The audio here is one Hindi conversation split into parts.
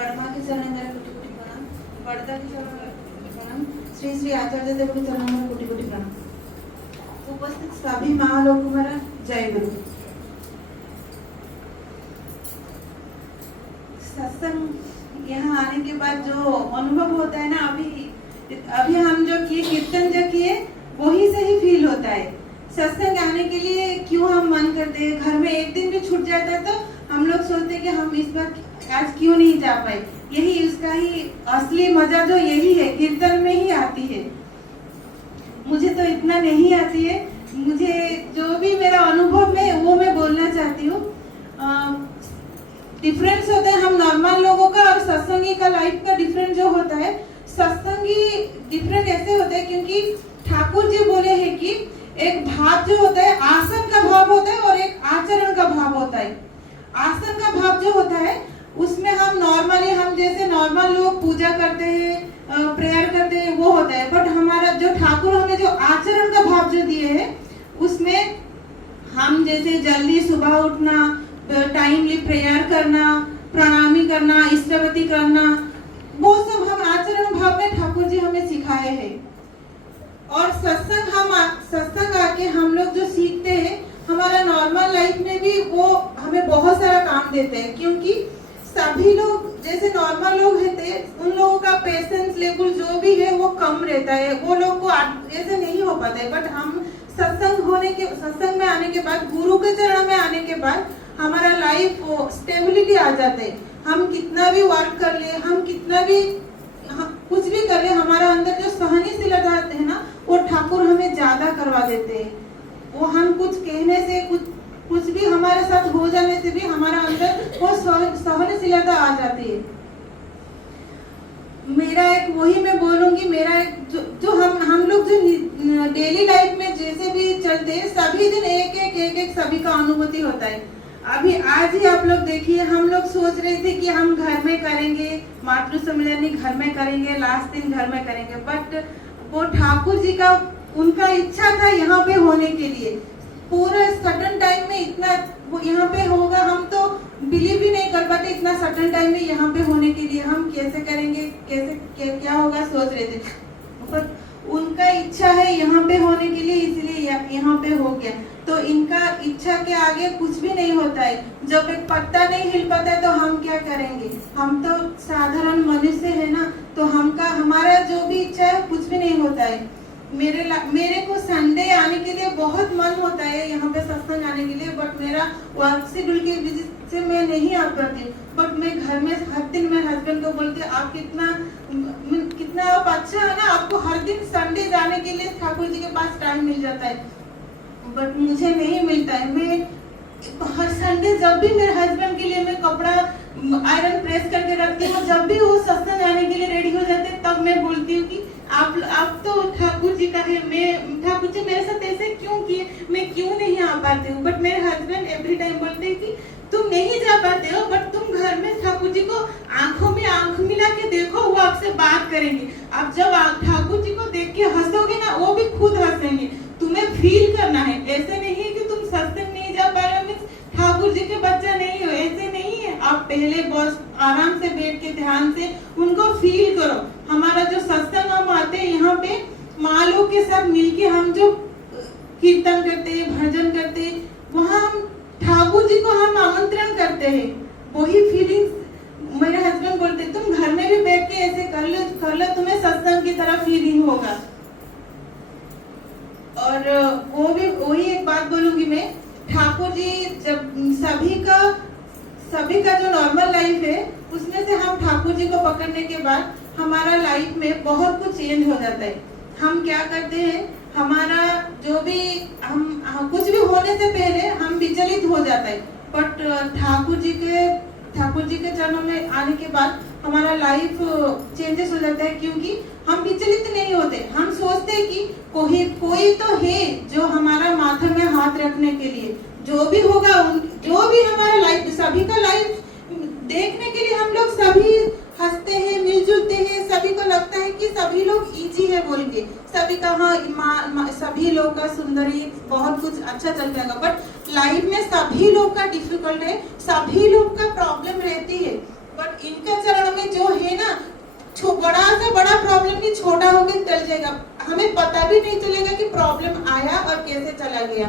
बड़मा के चरण कोटि कोटि प्रणाम, बड़दा के चरण प्रणाम, श्री श्री आचार्य देव के चरण कोटि कोटि प्रणाम। उपस्थित सभी महालोक कुमारा जय गुरु। सत्संग यहाँ आने के बाद जो अनुभव होता है ना, अभी हम जो किए, कीर्तन जो किए, वही से ही फील होता है। सत्संग आने के लिए क्यों हम मन करते हैं, घर में एक दिन भी छूट जाता है तो हम लोग सोचते हैं कि हम इस बार आज क्यों नहीं जा पाए। यही उसका ही असली मजा जो यही है, कीर्तन में ही आती है। मुझे तो इतना नहीं आती है, मुझे जो भी मेरा अनुभव है वो मैं बोलना चाहती हूँ। डिफरेंस होता है हम नॉर्मल लोगों का और सत्संगी का लाइफ का डिफरेंस जो होता है। सत्संगी डिफरेंट ऐसे होता है क्योंकि ठाकुर जी बोले हैं कि एक भाव जो होता है, आसन का भाव होता है और एक आचरण का भाव होता है। आसन का भाव जो होता है उसमें हम नॉर्मली, हम जैसे नॉर्मल लोग पूजा करते हैं, प्रेयर करते हैं, वो होता है। बट हमारा जो ठाकुर हमें जो आचरण का भाव जो दिए है, उसमें हम जैसे जल्दी सुबह उठना, टाइमली प्रेयर करना, प्रणामी करना, इष्टवती करना, वो सब हम आचरण भाव में ठाकुर जी हमें सिखाए हैं। और सत्संग आके हम लोग जो सीखते हैं, हमारा नॉर्मल लाइफ में भी वो हमें बहुत सारा काम देते हैं। क्योंकि सभी लोग जैसे नॉर्मल लोग रहते हैं, उन लोगों का पेशेंस लेवल जो भी है वो कम रहता है, वो लोग को ऐसे नहीं हो पाता है। बट हम सत्संग में आने के बाद, गुरु के चरण में आने के बाद हमारा लाइफ स्टेबिलिटी आ जाता है। हम कितना भी वर्क कर ले, हम कितना भी कुछ भी कर ले, हमारा अंदर जो सहनशीलता है ना, वो ठाकुर हमें ज्यादा करवा देते हैं। वो हम कुछ कहने से, कुछ भी हमारे साथ हो जाने से भी हमारा अंदर वो सहनशीलता आ जाती है। मेरा एक, वही मैं बोलूंगी, मेरा एक जो हम लोग जो डेली लाइफ में जैसे भी चलते हैं, सभी दिन एक सभी का अनुभूति होता है। अभी आज ही आप लोग देखिए, हम लोग सोच रहे थे कि हम घर में करेंगे, मातृ सम्मेलन घर में करेंगे, लास्ट दिन घर में करेंगे। बट वो ठाकुर जी का, उनका इच्छा था यहाँ पे होने के लिए। पूरा सडन टाइम में इतना वो यहाँ पे होगा, हम तो बिलीव भी नहीं कर पाते। इतना सडन टाइम में यहाँ पे होने के लिए हम कैसे करेंगे, कैसे क्या होगा, सोच रहे थे। पर उनका इच्छा है यहाँ पे होने के लिए, इसलिए यहाँ पे हो गया। तो इनका इच्छा के आगे कुछ भी नहीं होता है। जब एक पत्ता नहीं हिल पाता है तो हम क्या करेंगे? हम तो साधारण मनुष्य है ना, तो हमारा जो भी इच्छा है कुछ भी नहीं होता है। मेरे को संडे आने के लिए बहुत मन होता है, यहाँ पे सत्संग आने के लिए। बट मेरा वर्क शेड्यूल की वजह से मैं नहीं आ पाती। बट मैं घर में हर दिन मेरे हस्बैंड को बोलती, आप कितना आप अच्छा है ना, आपको हर दिन संडे जाने के लिए ठाकुर जी के पास टाइम मिल जाता है। बट मुझे नहीं मिलता है। मैं हर संडे जब भी मेरे हस्बैंड के लिए मैं कपड़ा आयरन प्रेस करके रखती हूँ, जब भी वो सत्संग आने के लिए रेडी हो जाते हैं, तब मैं बोलती हूँ कि आप तो ठाकुर जी का है, ठाकुर जी मेरे साथ ऐसे क्यों किए, मैं क्यों नहीं आ पाती हूँ। बट मेरे हस्बैंड एवरी टाइम बोलते हैं कि तुम नहीं जा पाते हो, बट तुम घर में ठाकुर जी को आंखों में आंख मिला के देखो, वो आपसे बात करेंगे। आप जब ठाकुर जी को देख के हंसोगे ना, वो भी खुद हंसेंगे। तुम्हें फील करना है, ऐसे नहीं है कि तुम सत्संग नहीं जा पा रहे हो, ठाकुर जी के बच्चा नहीं हो, ऐसे नहीं है। आप पहले बस आराम से बैठ के ध्यान से उनको फील करो। हमारा जो सत्संग हम आते हैं, यहाँ पे माँ लोग के साथ मिलके हम जो कीर्तन करते हैं, भजन करते हैं, वहाँ हम ठाकुर जी को हम आमंत्रण करते हैं। वही फीलिंग मेरे हस्बैंड बोलते, तुम घर में भी बैठ के ऐसे कर लो, तुम्हें सत्संग की तरह फीलिंग होगा। और वही एक बात बोलूंगी मैं, ठाकुर जी जब सभी का जो नॉर्मल लाइफ है, उसमें से हम ठाकुर जी को पकड़ने के बाद हमारा लाइफ में बहुत कुछ चेंज हो जाता है। हम क्या करते हैं, हमारा जो भी हम कुछ भी होने से पहले हम विचलित हो जाता है। बट ठाकुर जी के चरणों में आने के बाद हमारा लाइफ चेंजेस हो जाता है। क्योंकि हम विचलित नहीं होते, हम सोचते हैं कि कोई तो है जो हमारा माथे में हाथ रखने के लिए, जो भी होगा, जो भी हमारा लाइफ, सभी का लाइफ देखने के लिए हम लोग सभी हंसते हैं, मिलजुलते हैं। सभी को लगता है कि सभी लोग इजी है बोल के, सभी का सभी लोग का सुंदरी बहुत कुछ अच्छा चल जाएगा। बट लाइफ में सभी लोग का डिफिकल्ट है, सभी लोग का प्रॉब्लम रहती है। बट इनका चरण में बड़ा से बड़ा प्रॉब्लम भी छोटा होकर टल जाएगा, हमें पता भी नहीं चलेगा कि प्रॉब्लम आया और कैसे चला गया।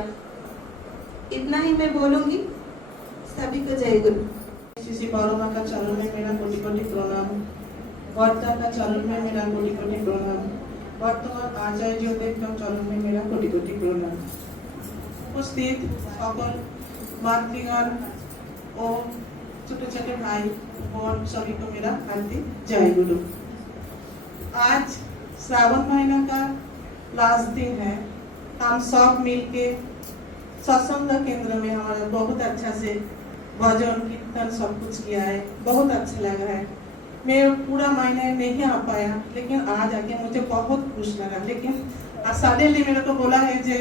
इतना ही मैं बोलूंगी। सभी को जय गुरु। श्री बारो माँ का चरण में मेरा कोटि कोटि प्रणाम, वार्ता का चरण में मेरा कोटि कोटि प्रणाम, वर्तमान आचार्य ज्योतिष का चरण में मेरा कोटि कोटि प्रणाम। उपस्थित सकल मातृगण और छोटे छोटे भाई और सभी को मेरा हार्दिक जय गुरु। आज श्रावण महीना का लास्ट दिन है, हम सब मिलके सत्संग केंद्र में हमारा बहुत अच्छा से भजन कीर्तन सब कुछ किया है, बहुत अच्छा लगा है। मैं पूरा महीने नहीं आ पाया, लेकिन आज आके मुझे बहुत खुश लगा। लेकिन सडनली मेरे को बोला है जो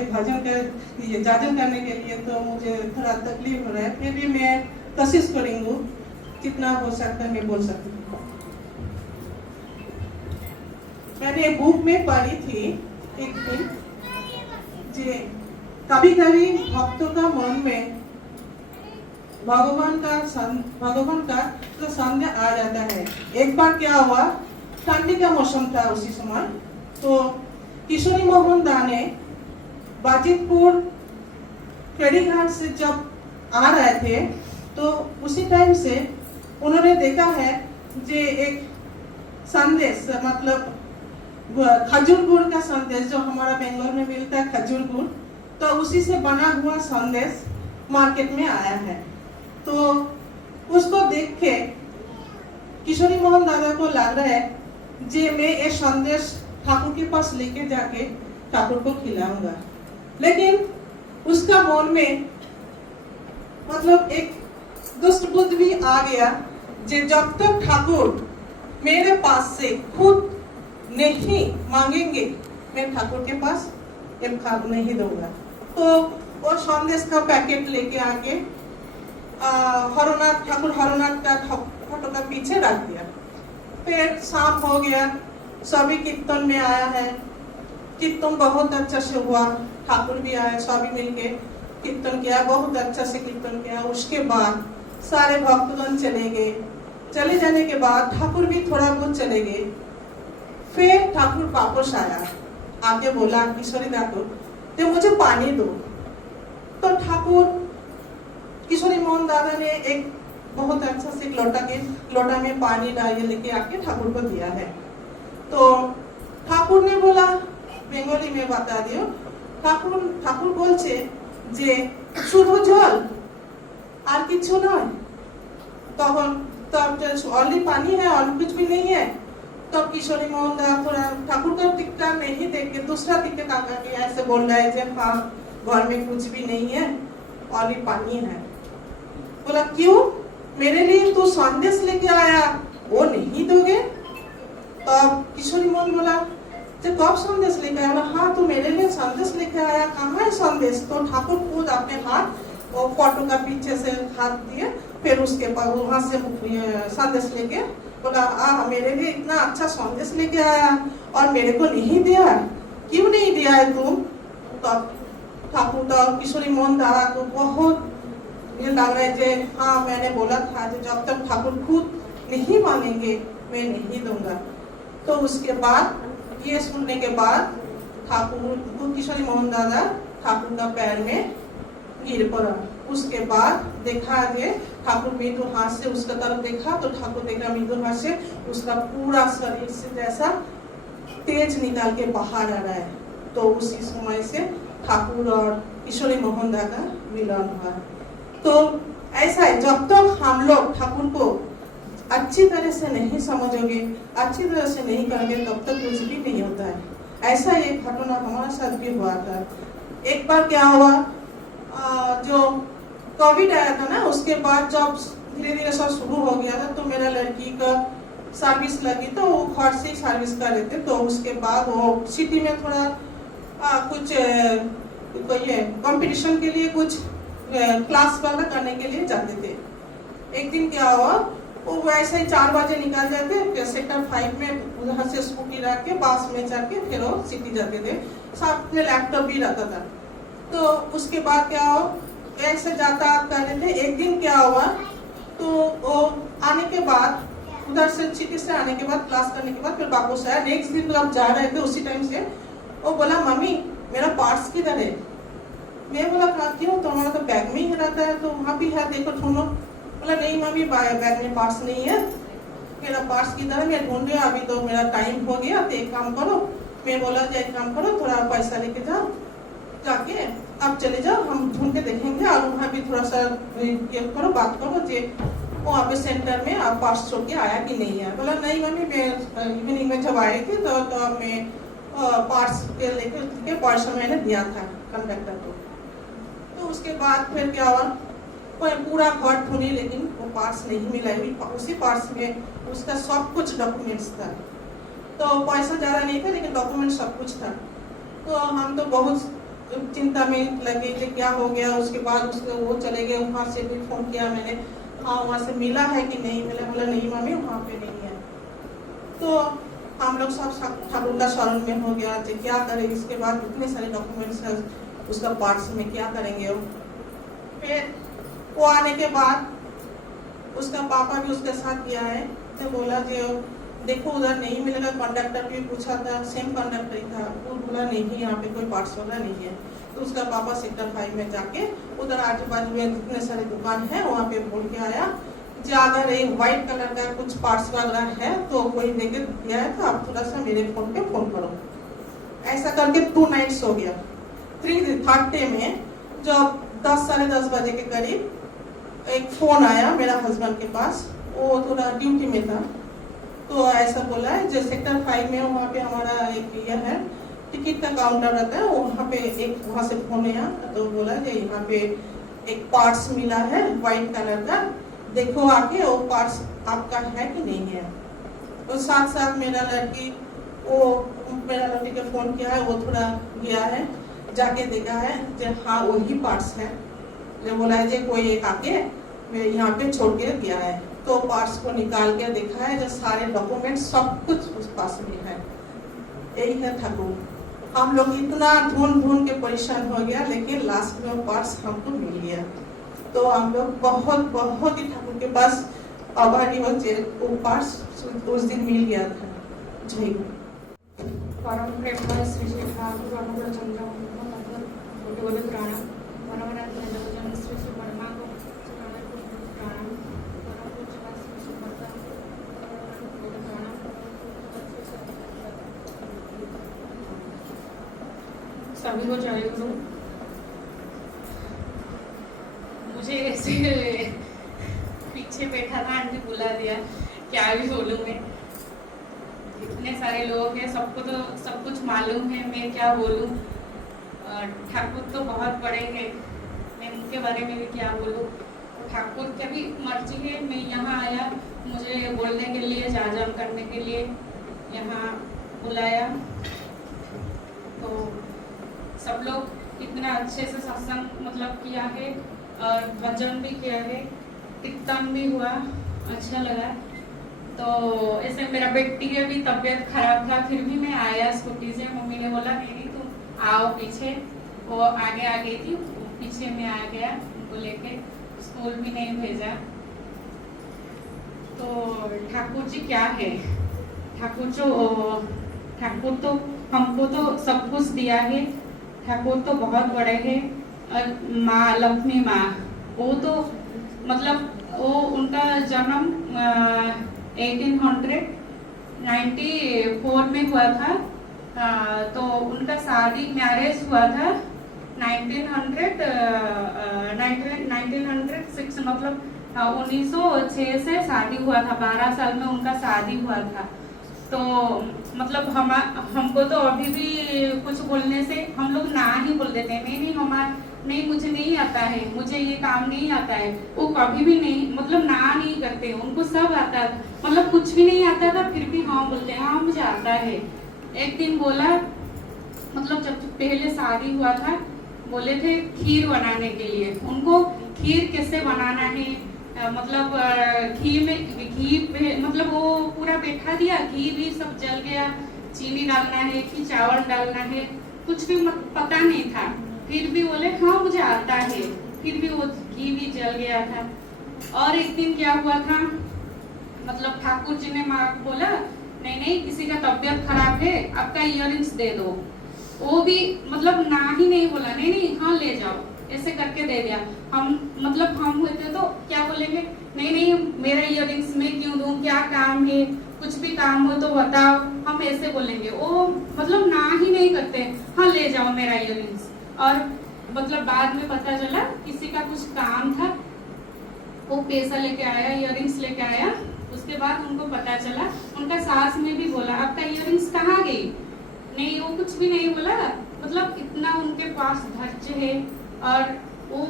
जाजन करने के लिए, तो मुझे थोड़ा तकलीफ हो रहा है। फिर भी मैं कोशिश करूंगी कितना हो सकता है मैं बोल सकती हूँ। मैंने बुक में पढ़ी थी एक दिन, जे कभी कभी भक्तों का मन में भगवान का तो संदेह आ जाता है। एक बार क्या हुआ, ठंडी का मौसम था उसी समय, तो किशोरी मोहन दा ने बाजितपुर फेरी घाट से जब आ रहे थे, तो उसी टाइम से उन्होंने देखा है जे एक संदेश, मतलब खजूर गुड़ का संदेश जो हमारा बेंगलोर में मिलता है, खजूर गुड़, तो उसी से बना हुआ संदेश मार्केट में आया है। तो उसको देख के किशोरी मोहन दादा को लग रहा है जे मैं ये संदेश ठाकुर के पास लेके जाके ठाकुर को खिलाऊंगा। लेकिन उसका मन में मतलब एक दुष्ट बुद्धि भी आ गया, जे जब तक ठाकुर मेरे पास से खुद नहीं मांगेंगे मैं ठाकुर के पास एक खाद नहीं दूंगा। तो वो संदेश का पैकेट लेके आके ठाकुर हरनाथ का फोटो का पीछे रख दिया। फिर शाम हो गया, सभी कीर्तन में आया है, कीर्तन बहुत अच्छा से हुआ, ठाकुर भी आए, सभी मिलके कीर्तन किया, बहुत अच्छा से कीर्तन किया। उसके बाद सारे भक्तगण चले गए। चले जाने के बाद ठाकुर भी थोड़ा बहुत चले गए। फिर ठाकुर वापस आया, आके बोला किशोरी दा को तो मुझे पानी दो। तो ठाकुर किशोरी मोहन दादा ने एक बहुत अच्छा से लोटा में पानी डाल लेके आके ठाकुर को दिया है। तो ठाकुर ने बोला, बेंगली में बता दियो, ठाकुर बोलছে যে শুধু জল আর কিছু নয়। তখন तो ऑलरेडी पानी है और कुछ भी नहीं है। तो किशोरी मोहन दादा थोड़ा ठाकुर का टिक्का नहीं देख के दूसरा टिक्का काका के ऐसे बोल रहा है, जब हाँ घर में कुछ भी नहीं है, ऑलरेडी पानी है। बोला क्यों, मेरे लिए तू संदेश लेके आया, वो नहीं दोगे? तो किशोरी मोहन बोला जब कब संदेश लेके आया? हाँ तू मेरे लिए संदेश लेके आया, कहाँ है संदेश? तो ठाकुर खुद अपने हाथ वो फोटो का पीछे से हाथ दिए, फिर उसके बाद वहां से संदेश लेके बोला मेरे लिए इतना अच्छा संदेश लेके आया और मेरे को नहीं दिया, क्यों नहीं दिया है तुम? तो ठाकुर तो किशोरी मोहन दादा को बहुत ये लग रहा है जे हाँ मैंने बोला था जब तक ठाकुर खुद नहीं मांगेंगे मैं नहीं दूंगा। तो उसके बाद ये सुनने के बाद ठाकुर किशोरी मोहन दादा ठाकुर का पैर में गिर पड़ा। उसके बाद देखा जे ठाकुर मृदु हाथ से उसका तरफ देखा, तो ठाकुर देखा मृदु हाथ से उसका पूरा शरीर से जैसा तेज निकाल के बाहर आ रहा है। तो उसी समय से ठाकुर और किशोरी मोहन दादा का मिलन हुआ। तो ऐसा है, जब तक हम लोग ठाकुर को अच्छी तरह से नहीं समझोगे, अच्छी तरह से नहीं करेंगे, तब तक कुछ भी नहीं होता है। ऐसा एक घटना हमारे साथ भी हुआ था। एक बार क्या हुआ, जो कोविड आया था ना, उसके बाद जब धीरे धीरे सब शुरू हो गया था, तो मेरा लड़की का सर्विस लगी, तो वो घर से सर्विस कर रहे थे। तो उसके बाद वो सिटी में थोड़ा कुछ ये कंपटीशन के लिए कुछ क्लास वाला करने के लिए जाते थे। एक दिन क्या हुआ, वो वैसे ही 4 बजे निकल जाते, फिर सेक्टर 5 में उधर से स्कूटी रख के बस में चढ़ के फिर वो सिटी जाते थे। साथ में लैपटॉप भी रहता था। तो उसके बाद क्या हुआ, ऐसे यातायात कर रहे थे। एक दिन क्या हुआ, तो वो आने के बाद उधर से सिटी से आने के बाद क्लास करने के बाद फिर वापस आया। नेक्स्ट दिन जब जा रहे थे उसी टाइम से वो बोला मम्मी मेरा पर्स किधर है। मैं बोला क्यों, तुम्हारा तो बैग में ही रहता है, तो वहाँ भी है देखो ढूंढो। बोला नहीं मम्मी बैग में पर्स नहीं है, मेरा पर्स किधर है मैं ढूंढ रही हूँ, अभी तो मेरा टाइम हो गया तो एक काम करो। मैं बोला जो एक काम करो थोड़ा पैसा लेके जाओ, जाके आप चले जाओ हम ढूंढ के देखेंगे और वहाँ भी थोड़ा सा ये करो बात करो जे वहाँ पे सेंटर में आप पर्स छोड़ के आया कि नहीं है। बोला नहीं मम्मी मैं इवनिंग में जब आई थी तो मैं पर्स के लेके पैसा मैंने दिया था कंडक्टर को। तो उसके बाद फिर क्या हुआ, वो पूरा घर ढूंढी लेकिन वो पर्स नहीं मिला। उसी पर्स में उसका सब कुछ डॉक्यूमेंट्स था, तो पैसा ज़्यादा नहीं था लेकिन डॉक्यूमेंट सब कुछ था। तो हम तो बहुत चिंता में लगे कि क्या हो गया। उसके बाद उसके वो चले गए, वहाँ से भी फ़ोन किया मैंने, हाँ वहाँ से मिला है कि नहीं मिला। बोला नहीं मम्मी वहाँ पे नहीं है। तो हम लोग सब ठाकुर का शरण में हो गया कि क्या करें। इसके बाद इतने सारे डॉक्यूमेंट्स है उसका पर्स में, क्या करेंगे। फिर वो आने के बाद उसका पापा भी उसके साथ गया है, तो बोला जो देखो उधर नहीं मिलेगा। कंडक्टर भी पूछा था, सेम कंडक्टर ही था, वो बोला नहीं यहाँ पे कोई पार्ट्स वाला नहीं है। तो उसका पापा सेक्टर 5 में जाके उधर आजू बाजू में जितने सारे दुकान है वहाँ पे बोल के आया जो अगर एक व्हाइट कलर का कुछ पार्ट्स वगैरह है तो कोई देके दिया है तो आप थोड़ा सा मेरे फोन पे फोन करो। ऐसा करके 2 नाइट्स हो गया। थर्ड डे में जब 10 साढ़े 10 बजे के करीब एक फोन आया मेरा हस्बैंड के पास, वो थोड़ा ड्यूटी में था। तो ऐसा बोला है जो सेक्टर 5 में वहाँ पे हमारा एक ये है टिकट का काउंटर रहता है, वहाँ पे एक वहाँ से फोन आया। तो बोला कि यहाँ पे एक पार्ट्स मिला है व्हाइट कलर का, देखो आके वो पार्ट्स आपका है कि नहीं है। तो साथ साथ मेरा लड़की के फोन किया है, वो थोड़ा गया है जाके देखा है जो हाँ वही पार्ट्स है जो बोला है जो कोई एक आके यहाँ पे छोड़ के गया है। तो पार्ट्स को निकाल के देखा है जो सारे डॉक्यूमेंट सब कुछ उस पास में है। यही है ठाकुर। हम लोग इतना ढूंढ के परेशान हो गया लेकिन लास्ट में वो पार्ट्स हमको मिल गया। तो हम लोग बहुत ही ठाकुर के पास आभारी हो वो पार्ट्स उस दिन मिल गया था। जय गुरु। परम प्रेममय श्री श्री ठाकुर अनुग्रह चंद्र कोटि कोटि प्रणाम। परमनाथ जन श्री श्री वर्मा को प्रणाम। परम पूज्य श्री श्री वर्मा को प्रणाम। सभी को जय गुरु। मुझे ऐसे पीछे बैठा था आंटी बुला दिया, क्या भी बोलूं मैं। इतने सारे लोग हैं, सबको तो सब कुछ मालूम है, मैं क्या बोलूं। ठाकुर तो बहुत बड़े हैं, मैं उनके बारे में भी क्या बोलूं। ठाकुर की भी मर्जी है, मैं यहाँ आया, मुझे बोलने के लिए जाजम करने के लिए यहाँ बुलाया। तो सब लोग इतना अच्छे से सत्संग मतलब किया है और भजन भी किया है, कीर्तन भी हुआ, अच्छा लगा। तो ऐसे मेरा बेटी की भी तबीयत खराब था, फिर भी मैं आया स्कूटी से। मम्मी ने बोला नहीं तुम आओ पीछे, वो आगे आ गई थी, पीछे में आ गया, उनको लेके स्कूल भी नहीं भेजा। तो ठाकुर जी क्या है, ठाकुर तो हमको तो सब कुछ दिया है। ठाकुर तो बहुत बड़े हैं। और माँ लक्ष्मी माँ, वो तो मतलब वो उनका जन्म 1894 में हुआ था। तो उनका शादी मैरिज हुआ था 1906 मतलब 1906 से शादी हुआ था। 12 साल में उनका शादी हुआ था। तो मतलब हमको तो अभी भी कुछ बोलने से हम लोग ना ही बोल देते हैं, नहीं मुझे नहीं आता है, मुझे ये काम नहीं आता है। वो कभी भी नहीं मतलब ना नहीं करते, उनको सब आता था, मतलब कुछ भी नहीं आता था फिर भी हाँ बोलते हैं हाँ मुझे आता है। एक दिन बोला मतलब जब पहले शादी हुआ था, बोले थे खीर बनाने के लिए। उनको खीर कैसे बनाना है मतलब घी मतलब वो पूरा बैठा दिया, घी भी सब जल गया, चीनी डालना है कि चावल डालना है कुछ भी पता नहीं था। फिर भी बोले हाँ मुझे आता है, फिर भी वो घी भी जल गया था। और एक दिन क्या हुआ था, मतलब ठाकुर जी ने माँ को बोला नहीं नहीं किसी का तबीयत खराब है आपका इयररिंग्स दे दो, वो भी मतलब ना ही नहीं बोला, नहीं नहीं हाँ ले जाओ, ऐसे करके दे दिया। हम मतलब हम हुए थे तो क्या बोलेंगे, नहीं नहीं मेरा इयररिंग्स मैं क्यों दूं, क्या काम है, कुछ भी काम हो तो बताओ, हम ऐसे बोलेंगे। वो मतलब ना ही नहीं करते, हाँ ले जाओ मेरा इयररिंग्स। और मतलब बाद में पता चला किसी का कुछ काम था, वो पैसा लेके आया, इयररिंग्स लेके आया, उसके बाद उनको पता चला, उनका सास ने भी बोला आपका इयररिंग्स कहाँ गई, नहीं वो कुछ भी नहीं बोला। मतलब इतना उनके पास धैर्य है, और वो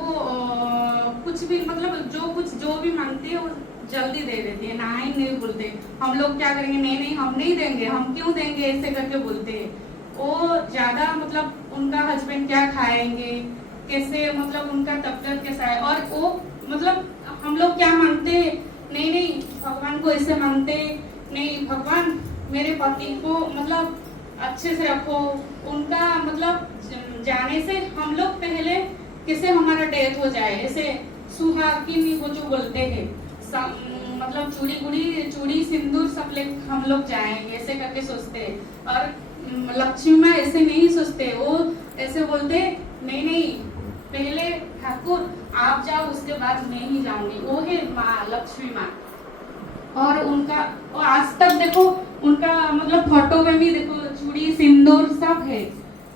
कुछ भी मतलब जो भी मांगते हैं वो जल्दी दे देते हैं, ना ही नहीं बोलते। हम लोग क्या करेंगे, नहीं नहीं हम नहीं देंगे, हम क्यों देंगे, ऐसे करके बोलते हैं। वो ज्यादा मतलब उनका हस्बैंड क्या खाएंगे, कैसे मतलब उनका तबीयत कैसा है, और वो मतलब हम लोग क्या मांगते हैं, नहीं नहीं भगवान को ऐसे मांगते, नहीं भगवान मेरे पति को मतलब अच्छे से रखो, उनका मतलब जाने से हम लोग पहले कैसे हमारा डेथ हो जाए, ऐसे सुहागिन वो जो बोलते हैं, मतलब चूड़ी सिंदूर सब ले हम लोग जाएंगे, ऐसे करके सोचते हैं। और लक्ष्मी माँ ऐसे नहीं सोचते, वो ऐसे बोलते नहीं नहीं पहले ठाकुर आप जाओ, उसके बाद मैं ही जाऊंगी, वो है माँ लक्ष्मी माँ। और उनका और आज तक देखो उनका मतलब फोटो में भी देखो चूड़ी सिंदूर सब है।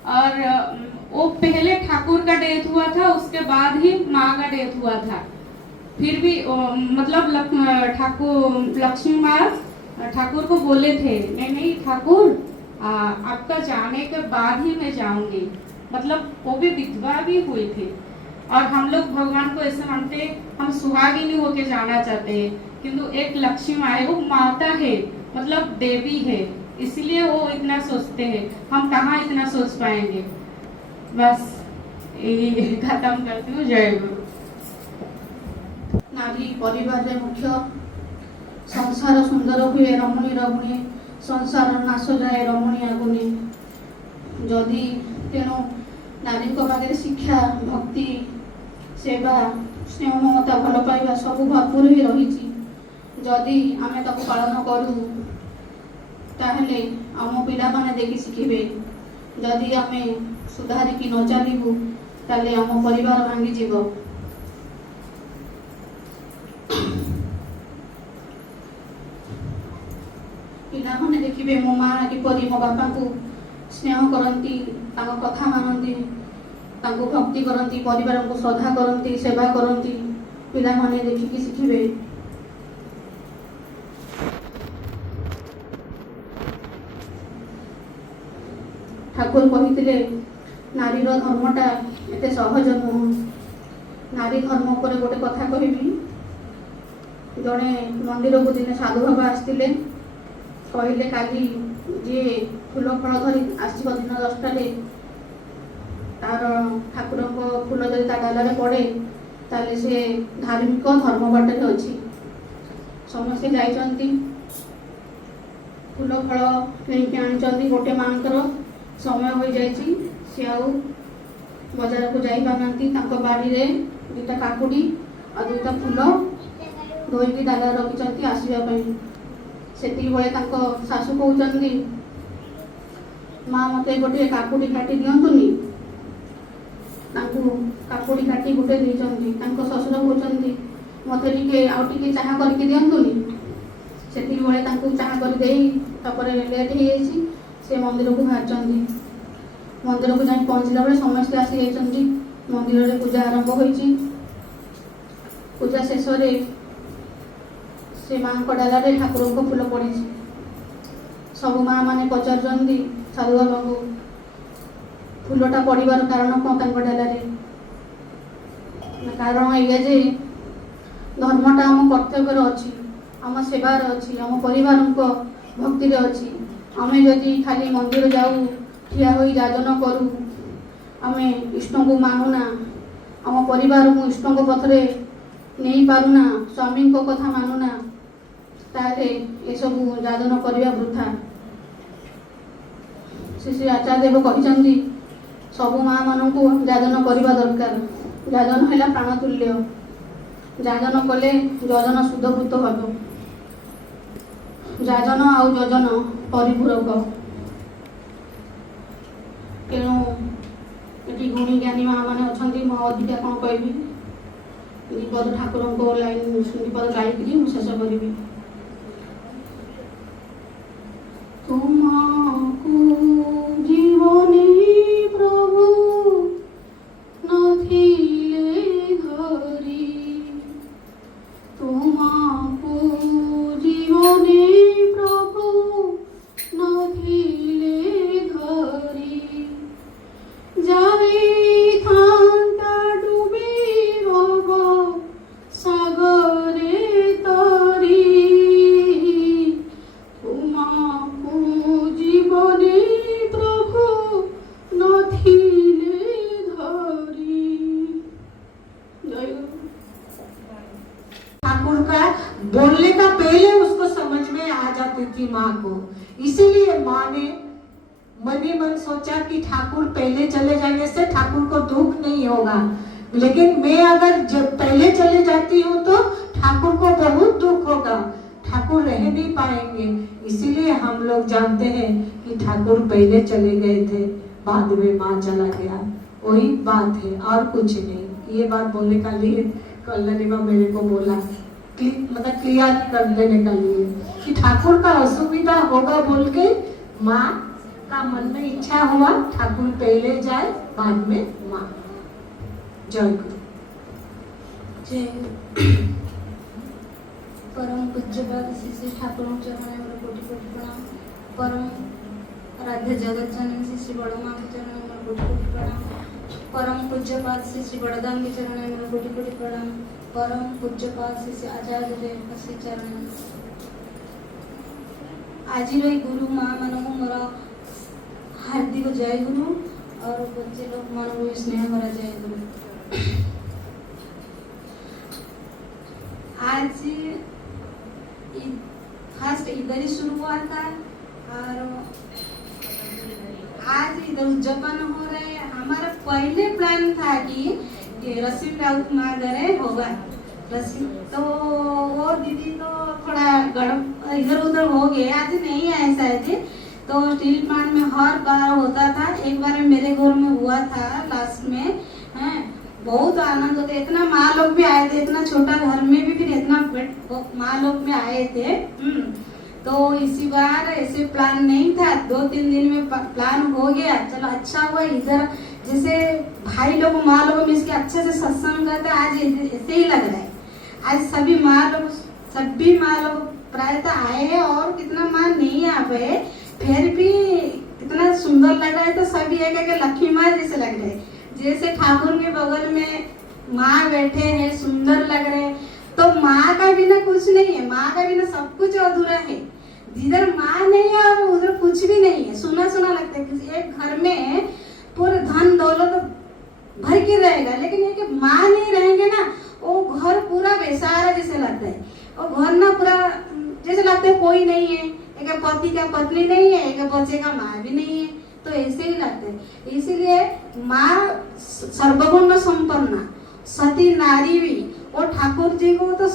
और वो पहले ठाकुर का डेथ हुआ था, उसके बाद ही माँ का डेथ हुआ था, फिर भी मतलब ठाकुर लक्ष्मी माँ ठाकुर को बोले थे नहीं नहीं ठाकुर आपका जाने के बाद ही मैं जाऊंगी, मतलब वो भी विधवा भी हुई थी। और हम लोग भगवान को ऐसे मानते, हम सुहागिनी होके जाना चाहते हैं, किंतु एक लक्ष्मी माँ है, वो माता है, मतलब देवी है, इसलिए वो इतना सोचते हैं, हम कहाँ इतना सोच पाएंगे। बस यही खत्म करती हूँ। जय गुरु। नारी परिवार रे मुख्य, संसार सुंदर हुए रमणी रमणी, संसार नाश जाए रमणी आगुनी। जदि तेणु नारी पाखे शिक्षा भक्ति सेवा स्नेह ममता भल पाइबा सब भरपूर ही रही, जदि आमे ताको पालन करू ताहले आम पिला माने देखि शिखिबे, जदि आमे सुधारिकी न चलिबू ताले आम परिवार भांगी जीव। पिला माने देखिबे मो माँ किपरि मो बापा को स्नेह करती, कथा मानती, भक्ति करती, परिवार को श्रद्धा करती, सेवा करती, पिला माने देखिकी शिखिबे। ठाकुर कहिथिले नारीर धर्मटा एते सहज नुह। नारी धर्म पर गोटे कथा कहबी, जड़े मंदिर को दिने साधु बाबा आसते कहले काली जी फूल फल धरी आसब दिन 10टारे तार ठाकुर को फूल जब डालारे पड़े ताले से धार्मिक धर्म बाटे अच्छी। समस्ते जाइछंती फूल फल किणिकी आनी, गोटे मांकर समय हो जाइछि, से आउ बजार को जाई पारनांती, तांको बाड़ी रे दुटा काकुड़ी और दुटा फूल धोईकी डाला रखिछंती आसीबा पई। सेती बेले तांको सासू कहउछंती माँ मते गोटे काकुड़ी काटी दियंतुनी, तांको काकुड़ी काटी गोटे देइछंती। तांको ससुर कहउछंती मते टिके आउ टिके चाहा करके दियंतुनी। सेती बेले तांको चाहा कर देई तापर लेट हो जाइछि, से मंदिर को बाहर। मंदिर को जाई पहुंचला बेले समस्त आसी जाइछंती। मंदिर रे पूजा आरंभ होइछि। पूजा शेष रे से माँ को डालारे ठाकुर को फूल पड़ी। सब माँ माने पचारुचंदी साधु बाबा को फूलटा पड़ार कारण कौन तांको डालारे। कारण ये जे धर्मटा आम कर्तव्य अच्छी, आम सेवार अच्छी, आम परिवार को भक्ति अच्छी। आमे जदि खाली मंदिर जाऊ ठिया होई जाजन करू, आमे इष्ट को मानुना, आम परिवार को इष्ट को पथरे नहीं पारुना, स्वामी को कथा मानुना, ताले ये सब जाजन करवा वृथा। श्री आचार्य देव कहते सब माँ मान को जाजन करवा दरकार। जाजन है प्राणतुल्य, जाजन कले जजन शुद्धभूत हम। ଯାଜନ ଆଉ ଯୋଜନ ପରିପୂରକ। ତେଣୁ ଏଠି ଗୁଣୀ ଜ୍ଞାନୀ ମାଆମାନେ ଅଛନ୍ତି, ମୁଁ ଅଧିକା କ'ଣ କହିବି, ବିପଦ ଠାକୁରଙ୍କ ଲାଇନ୍ ବିପଦ ଗାଇକିରି ମୁଁ ଶେଷ କରିବି। ତୁମକୁ ଜୀବନେ ପ୍ରଭୁ ନଥିଲେ ଧରି, ତୁମକୁ ଜୀବନେ ପ୍ରଭୁ ନଥିଲେ ଧରି, ଯାଇଥାନ୍ତା ଡୁବି ଭବ ସାଗରେ ତରି, ତୁମକୁ ଜୀବନେ ପ୍ରଭୁ ନଥିଲେ ଧରି। ଜୟ ଗୁରୁ। ठाकुर का बोलने का पहले उसको समझ में आ जाती थी माँ को, इसीलिए माँ ने मन ही मन सोचा कि ठाकुर पहले चले जाने से ठाकुर को दुख नहीं होगा, लेकिन मैं अगर जब पहले चले जाती हूँ तो ठाकुर को बहुत दुख होगा, ठाकुर रह नहीं पाएंगे। इसीलिए हम लोग जानते हैं कि ठाकुर पहले चले गए थे, बाद में माँ चला गया, वही बात है और कुछ नहीं। ये बात बोलने का लिए कल्याणी मेरे को बोला, मतलब क्लियर कर देने का लिए कि ठाकुर का असुविधा होगा बोल के माँ का मन में इच्छा हुआ ठाकुर पहले जाए बाद में माँ। जय गुरु। जय परम पूज्यपाद श्री श्री ठाकुर चरण में कोटि कोटि प्रणाम। परम आराध्य जगत जननी श्री श्री बड़ माँ के चरण में कोटि कोटि प्रणाम। परम पूज्यपाद श्री श्री बड़दाम के चरण में कोटि कोटि प्रणाम। परम पूज्यपाद श्री श्री आचार्य देव श्री चरण में आज गुरु माँ मन मोर हार्दिक जय गुरु और बच्चे लोग मन स्नेह भरा जय गुरु। आज फर्स्ट इधर ही शुरू हुआ था और आज इधर उद्यापन हो रहे हैं। हमारा पहले प्लान था कि रसीम राउत माँ घरे होगा रसीम, तो वो दीदी तो थोड़ा इधर उधर हो गए, आज नहीं आए शायद। तो स्टील प्लांट में हर बार होता था, एक बार मेरे घर में हुआ था लास्ट में, हैं बहुत आनंद होता, इतना माँ लोग भी आए थे, इतना छोटा घर में भी फिर इतना माँ लोग भी आए थे। तो इसी बार ऐसे प्लान नहीं था, 2-3 दिन में प्लान हो गया। चलो अच्छा हुआ, इधर जैसे भाई लोग माँ लोग मिल के अच्छे से सत्संग करते, आज ऐसे ही लग रहा है। आज सभी माँ लोग प्रायतः आए हैं और कितना माँ नहीं आ पाए, फिर भी कितना सुंदर लग रहा है। तो सभी एक लक्ष्मी माँ जैसे लग रहे हैं, जैसे ठाकुर के बगल में माँ बैठे हैं, सुंदर लग रहे हैं। तो माँ का बिना कुछ नहीं है, माँ का बिना सब कुछ अधूरा है। जिधर माँ नहीं है और उधर कुछ भी नहीं है, सुना सुना लगता है। एक घर में पूरे धन दौलत भर के रहेगा, लेकिन ये कि माँ नहीं रहेंगे ना, वो घर पूरा बेसहारा जैसे लगता है। और घर ना पूरा जैसे लगता है कोई नहीं है, एक पति का पत्नी नहीं है, एक बच्चे का माँ भी नहीं है, तो ऐसे ही लगता है। इसीलिए माँ सर्वगुण संपन्ना सती नारी भी, और ठाकुर जी को तो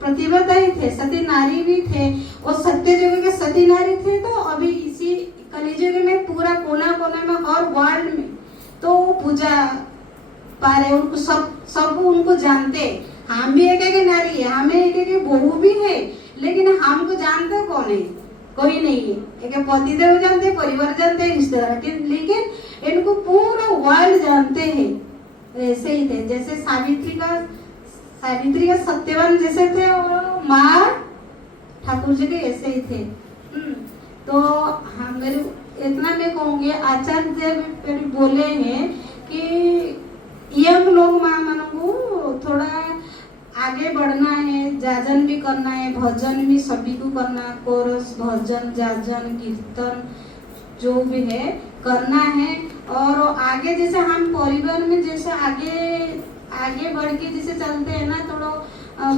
प्रतिव्रता ही थे, सती नारी भी थे, और सत्य युग के सती नारी थे। तो अभी इसी कलियुग में पूरा कोना कोना में हर वर्ल्ड में तो पूजा पा रहे, उनको सब उनको जानते। हम भी एक नारी है, हमें एक बहू भी है, लेकिन हमको जानते कौन है? कोई नहीं है। एक पतिदेव जानते, परिवार जानते, रिश्तेदार, लेकिन इनको पूरा वर्ल्ड जानते हैं। ऐसे ही थे, जैसे सावित्री का सत्यवान जैसे थे, और माँ ठाकुर जी के ऐसे ही थे। तो हम मेरे इतना मैं कहूँगी, आचार्य देव बोले हैं कि यंग लोग माँ मानों को थोड़ा आगे बढ़ना है, जाजन भी करना है, भजन भी सभी को करना, कोरस भजन जाजन कीर्तन जो भी है करना है। और आगे जैसे हम परिवार में जैसे आगे बढ़ के जैसे चलते हैं ना, थोड़ा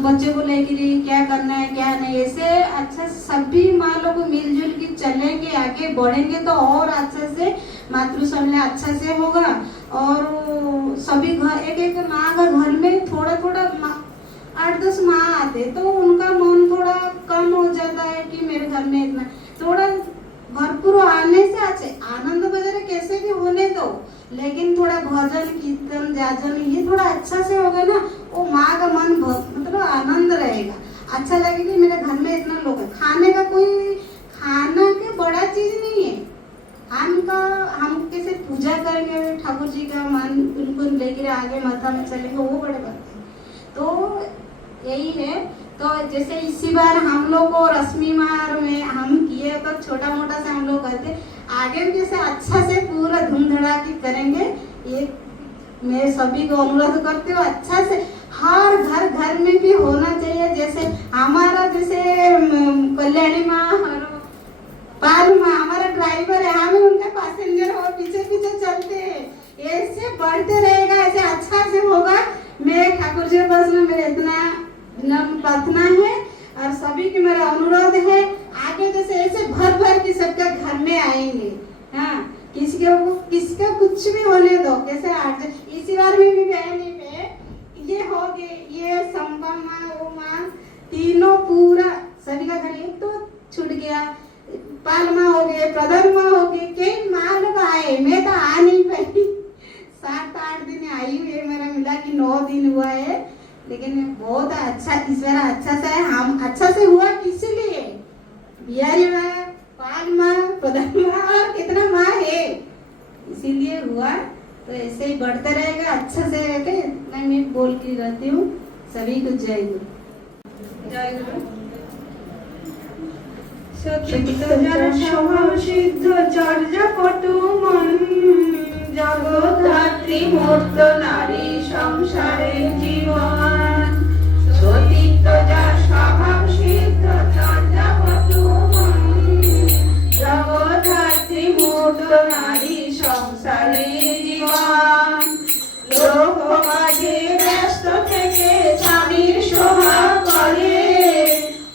बच्चे को लेके क्या करना है क्या नहीं, ऐसे अच्छा सभी माँ लोग मिलजुल के चलेंगे, आगे बढ़ेंगे तो और अच्छे से मातृ सम्मेलन अच्छा से होगा। और सभी घर एक माँ का घर में थोड़ा 8-10 माँ आते तो उनका मन थोड़ा कम हो जाता रहेगा, अच्छा लगेगा कि मेरे घर में इतना लोग है। खाने का कोई खाना के बड़ा चीज नहीं है, हम कैसे पूजा करेंगे ठाकुर जी का मान उनको लेकर आगे माथा में चलेंगे, वो बड़े बात है। तो यही है। तो जैसे इसी बार हम लोग को रश्मि मार में हम किए तो छोटा मोटा से हम लोग करते, आगे भी जैसे अच्छा से पूरा धूम धड़ाके करेंगे। ये मैं सभी को अनुरोध करती हूँ, अच्छा से हर घर घर में भी होना चाहिए। जैसे हमारा जैसे कल्याणी माँ और पाल माँ हमारा ड्राइवर है, हम उनके पैसेंजर और पीछे पीछे चलते हैं। ऐसे बढ़ते रहेगा, ऐसे अच्छा से होगा। मैं ठाकुर जी बस में मेरे इतना प्रार्थना है और सभी की मेरा अनुरोध है, आगे जैसे ऐसे भर भर के सबके घर में आएंगे। हाँ, किसका कुछ भी होने दो, कैसे आज इसी बार में भी बहनी पे ये हो गए, ये संपा माँ वो माँ तीनों पूरा सभी का घर एक तो छूट गया, पाल माँ हो गए, प्रधान माँ हो गए, कई माँ लोग आए, मैं तो आ नहीं पाई। 7-8 दिन आई हुई है, मेरा मिला कि 9 दिन हुआ है, लेकिन बहुत अच्छा इस बार अच्छा से हम अच्छा से हुआ। किसलिए बिहारी माँ, पाल माँ, प्रधान माँ और कितना माँ है, इसीलिए हुआ। तो ऐसे ही बढ़ते रहेगा अच्छा से रहते। मैं बोल के रहती हूँ, सभी को जय गुरु। जय गुरु। সত্যজার স্বভাব সিদ্ধ চর্যাপটু মন, জগদ্ধাত্রী মূর্ত নারী সংসারে জীবন। সতীত্বজার স্বভাব সিদ্ধ চর্যাপটু মন, জগদ্ধাত্রী মূর্ত নারী সংসারে জীবন। লোক কাজে ব্যস্ত থেকে স্বামীর সোহাগ করে,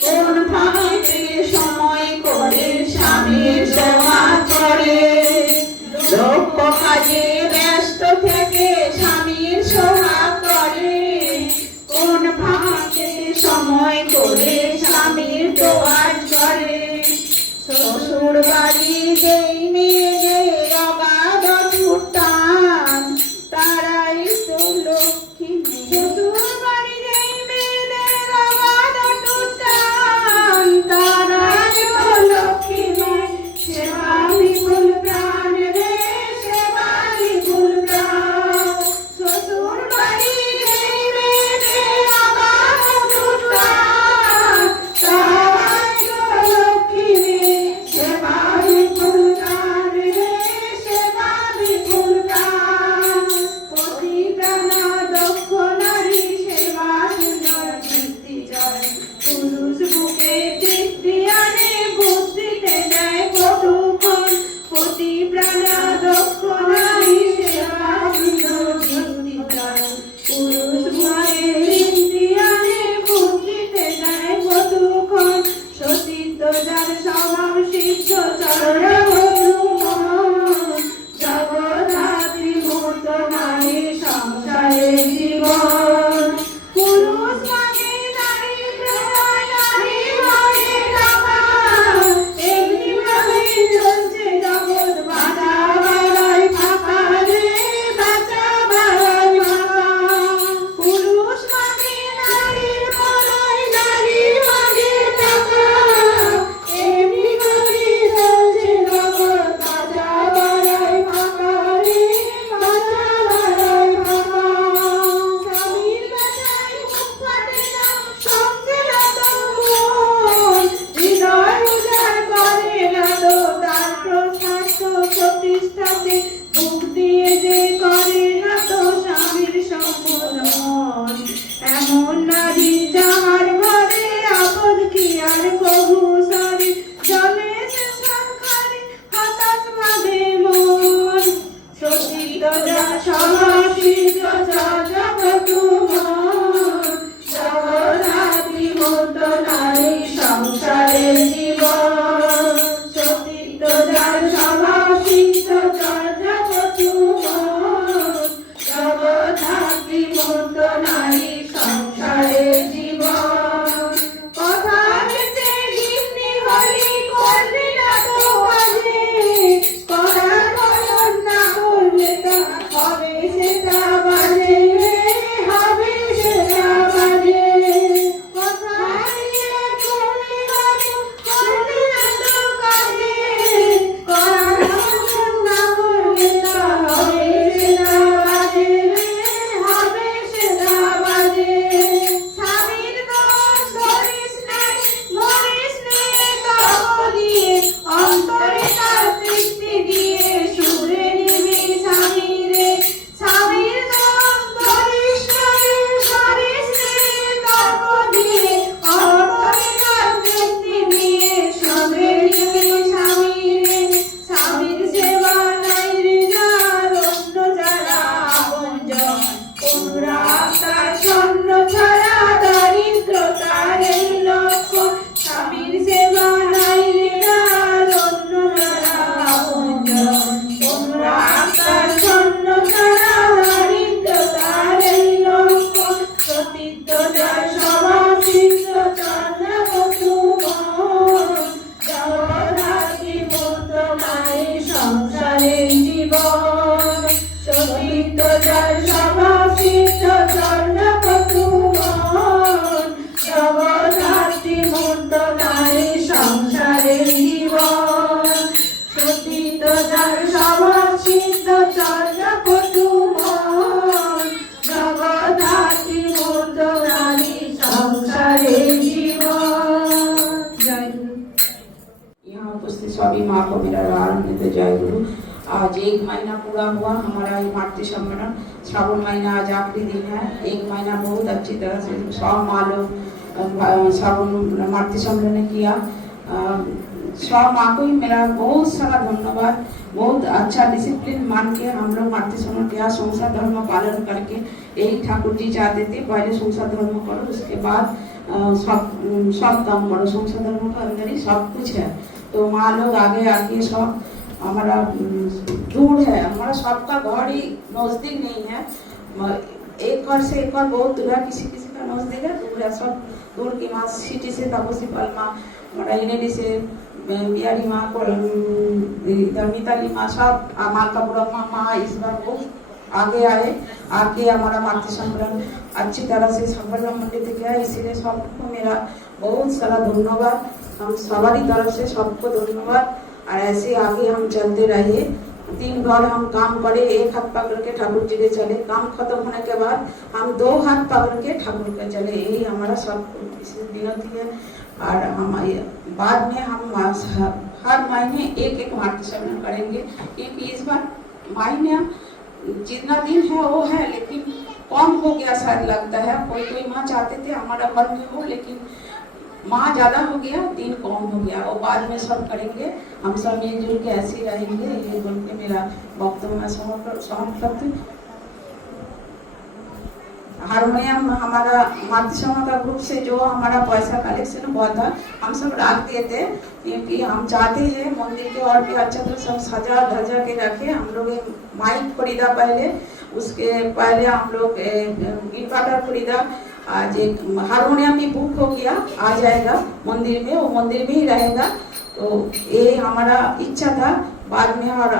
কোন ফাঁকে সময় করে স্বামীর সেবা করে। লোক কাজে ব্যস্ত থেকে স্বামীর সোহাগ করে, কোন ফাঁকে সময় করে স্বামীর তোয়াজ করে। শ্বশুর বাড়ি যেই মেয়েদের অগাধ টান, তারাই তো লক্ষ্মী মেয়ে। শ্বশুর বাড়ি যেই মেয়েদের অগাধ টান, তারাই তো লক্ষ্মী মেয়ে। সেবা বিপুল প্রাণ রে, সেবা বিপুল প্রাণ। শ্বশুর বাড়ি যেই মেয়েদের অগাধ টান, তারাই তো লক্ষ্মী মেয়ে। সেবা বিপুল প্রাণ রে, সেবা বিপুল প্রাণ। পতি প্রাণা দক্ষ নারী, সেবা সুন্দর বৃত্তি চয়। পুরুষ বুকে তৃপ্তি আনে, বুদ্ধিতে দেয় কটুক্ষণ। পতি প্রাণা দক্ষ নারী, সেবা সুন্দর বৃত্তি চয়। পুরুষ বুকে তৃপ্তি আনে, বুদ্ধিতে দেয় কটুক্ষণ। সতীত্ব যার স্বভাব সিদ্ধ চর্যাপটু মন, জগদ্ধাত্রী মূর্ত নারী সংসারে জীবন। পুরুষ মানে নারী প্রণয়, নারী মানে টাকা, এমনি ভাবে চলছে জগৎ। বাঁচা বাড়ায় ফাঁকা রে, বাঁচা বাড়ায় ফাঁকা। পুরুষ মানে নারীর প্রণয়, নারী মানে টাকা, এমনি ভাবে চলছে জগৎ। বাঁচা বাড়ায় ফাঁকা রে, বাঁচা বাড়ায় ফাঁকা। স্বামীর বাঁচায় মুখ ফাটে না, সঙ্গে না তো মন। হৃদয় উজাড় করে না তো তার প্রশাস্ত প্রতিষ্ঠাতে, বুক দিয়ে যে করে না তো স্বামীর সম্বোধন। এমন নারী যাহার ঘরে আপদ কি আর কবু সারি, জলে সে সংসারে হতাশ ভাবে মন। সতীত্ব যার স্বভাব সিদ্ধ চর্যাপটু মন, জগদ্ধাত্রী মূর্ত নারী সংসারে জীবন। সতীত্ব যার স্বভাব সিদ্ধ চর্যাপটু মন, জগদ্ধাত্রী মূর্ত নারী সংসারে জীবন। কথা বেঁচে গিন্নি হলি, করলি না তো কাজে, করার বয়স না করলে তা হবে সেটা বাজে রে, হবে সেটা বাজে। কথা मेरा राम जय गुरु। आज 1 महीना पूरा हुआ हमारा ये मातृ सम्मेलन। श्रावण महीना आज आखिरी दिन है। 1 महीना बहुत अच्छी तरह से सब माँ लोग श्रावण मातृ सम्मेलन किया। सब माँ को ही मेरा बहुत सारा धन्यवाद। बहुत अच्छा डिसिप्लिन मान के हम लोग मातृ सम्मेलन किया, संसार धर्म पालन करके। यही ठाकुर जी चाहते थे, पहले संसार धर्म करो, उसके बाद सब काम करो। संसार धर्म का अंदर ही सब कुछ है। तो माँ लोग आगे आके सब हमारा दूर है, हमारा सबका घर ही नजदीक नहीं है। एक घर से एक घर बहुत दूर है, किसी किसी का नजदीक है, दूर है। सब दूर की माँ सिटी से तपसी पाल माँ, हमारा इनेडी से बिहारी माँ को मिताली माँ, सब मालकापुरा माँ इस बार बहुत आगे आए। आके हमारा मातृ सम्मेलन अच्छी तरह से सफल मंडित किया। इसीलिए सबको मेरा बहुत सारा धन्यवाद। हम सवारी तरफ से सबको धन्यवाद। और ऐसे आगे हम चलते रहिए। 3 बार हम काम करे, 1 हाथ पकड़ के ठाकुर जी के चले। काम खत्म होने के बाद हम 2 हाथ पकड़ के ठाकुर के चले। यही हमारा सब विनती है। और हम बाद में हम हर महीने 1-1 मातृ सम्मेलन करेंगे, क्योंकि इस बार महीने जितना दिन है वो है, लेकिन कम हो गया शायद लगता है। कोई माँ चाहते थे हमारा घर में हो, लेकिन माँ ज्यादा हो गया, दिन कम हो गया। और बाद में सब करेंगे, हम सब मिलजुल के ऐसे ही रहेंगे। ये बोल के मेरा वक्तव्य में समाप्त। हारमोनियम हमारा मातृ समाज का ग्रुप से जो हमारा पैसा कलेक्शन हुआ था, हम सब रख दिए थे, क्योंकि हम चाहते हैं मंदिर के और भी अच्छा तो सब सजा धजा के रखे। हम लोग माइक खरीदा पहले, उसके पहले हम लोग इन्वर्टर खरीदा। आज एक हारमोनियम भी बुक हो गया, आ जाएगा मंदिर में, वो मंदिर में ही रहेगा। तो ये हमारा इच्छा था। बाद में और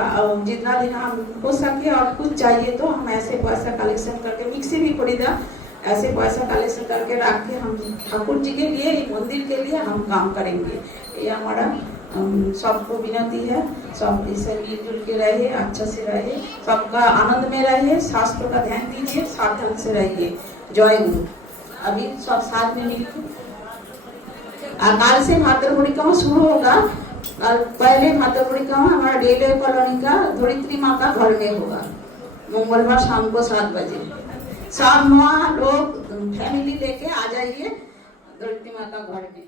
जितना दिन हम हो सके और कुछ चाहिए तो हम ऐसे पैसा कलेक्शन करके, मिक्सी भी खरीदा, ऐसे पैसा कलेक्शन करके रख के हम ठाकुर जी के लिए, मंदिर के लिए हम काम करेंगे। ये हमारा सबको विनती है। सब इसे मिलजुल के रहिए, अच्छा से रहिए, सबका आनंद में रहिए, शास्त्रों का ध्यान दीजिए, सावधान से रहिए। जय गुरु। अभी सब साथ में मिलकर काल से भाद्र परिक्रमा शुरू होगा। और पहले भाद्र परिक्रमा हमारा डेले कॉलोनी का धरित्री माँ का घर में होगा, मंगलवार शाम को 7 बजे। सब माँ लोग फैमिली लेके आ जाइए धरित्री माँ का घर में।